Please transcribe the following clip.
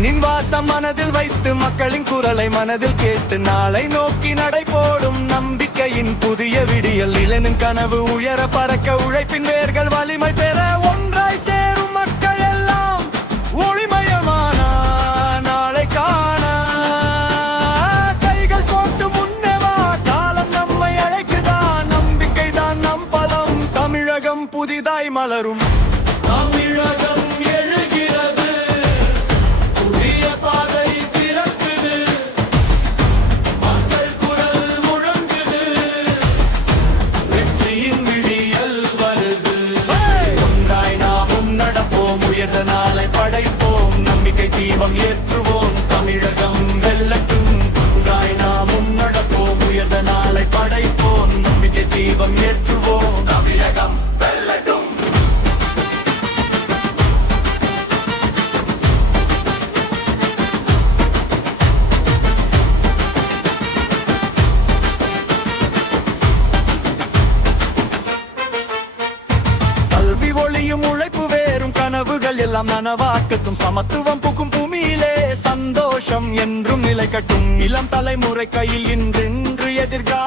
மண்ணின் வாசம் மனதில் வைத்து மக்களின் குரலை மனதில் கேட்டு நாளை நோக்கி நடை போடும் நம்பிக்கையின் புதிய விடியல். இளனின் கனவு உயர பறக்க உழைப்பின் வேர்கள் வலிமை பெற ஒன்றாய் சேரும் மக்கள் எல்லாம் ஒளிமயமான நாளை காண கைகள் கோட்டு முன்னே வா. காலம் நம்மை அழைக்குதான், நம்பிக்கை தான் நம் பலம். தமிழகம் புதிதாய் மலரும், தமிழகம் எழுகிறது, புதிய பாதை திறக்குது, மக்கள் குரல் முழங்குது, வெற்றியின் விடியல் வருது. ஒன்றாய் நாமும் நடப்போம், உயர்ந்த நாளை படைப்போம், நம்பிக்கை தீபம் ஏற்றுவோம், தமிழகம் வெல்லட்டும். ஒன்றாய் நாமும் நடப்போம், உயர்ந்த நாளை படைப்போம், நம்பிக்கை தீபம் ஏற்றுவோம், தமிழகம் வெல்லட்டும். கல்வி ஒளியும் உழைப்பு வேறும் கனவுகள் எல்லாம் நனவாக்கட்டும். சமத்துவம் புகும் பூமியிலே சந்தோஷம் என்றும் நிலைக்கட்டும். இளம் தலைமுறை கையில் இன்று எதிர்கால